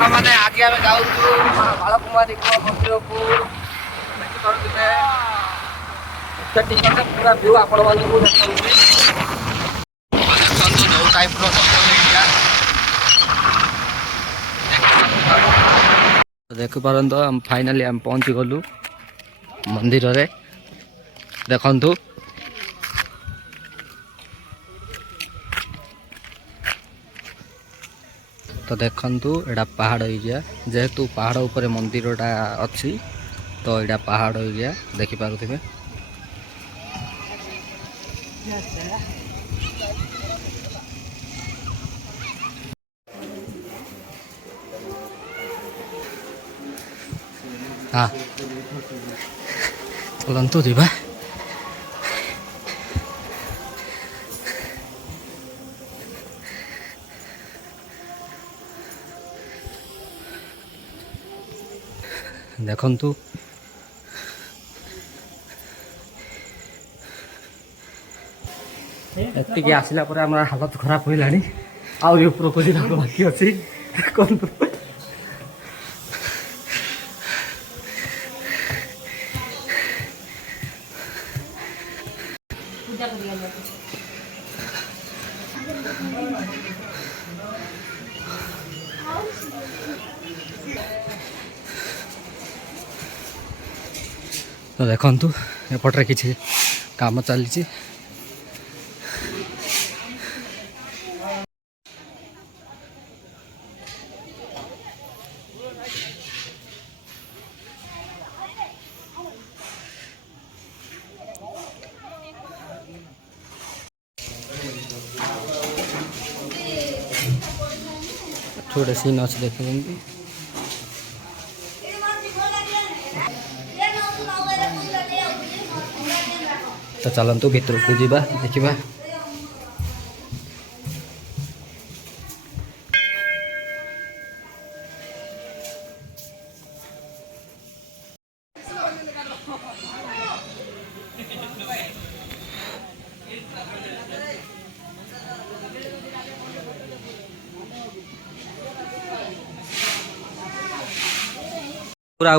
मैंने आज आम जाऊँ बालकुमारी मंदिर को देखिए पूरा व्यू आपण जो टाइप देख पारत हम फाइनाली आम पहुँची गलु मंदिर रे देखु तो देखु एटा पहाड़ एरिया जेहेतु पहाड़ ऊपर मंदिरटा अच्छी तो यहाँ पहाड़ एरिया देखिपे हाँ चलतु जीवा देखु एतिक आसला हालत खराब होगा आउरी उपरको जाक बाकी अच्छी तो देखु एपटे किसी काम चली छोटे सीन अच्छे देखते तो चलतु भीतर को जीवा देखा पूरा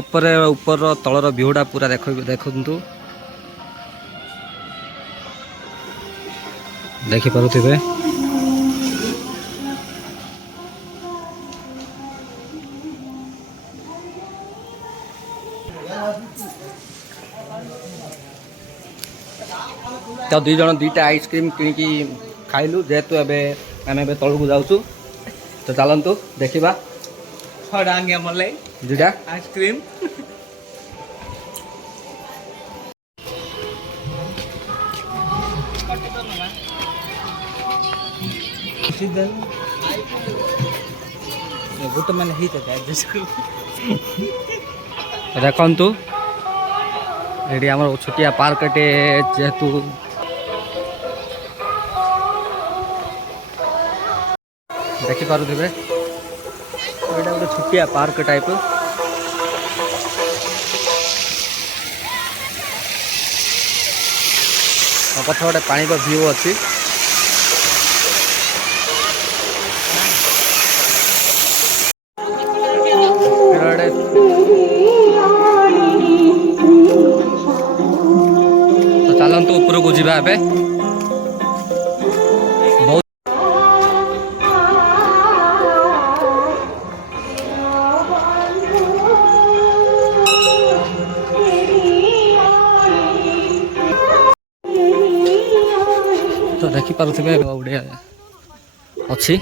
ऊपर तलर व्यूटा पूरा देखु देखिपे तो दुई जन दुईटा आइसक्रीम किणिकी खाइलु जेहेतु आम तल को जाऊँ तो चलतु देखा दुईटा आइसक्रीम गोटे मैंने देखु ये आम छोटिया पार्कटे जेहेतु देखिपे गोटे छोटिया पार्क टाइप पछ गोटे पानी व्यू अच्छी तो चलतु ऊपर को जीवा बहुत तो देखिपे गोटे अच्छी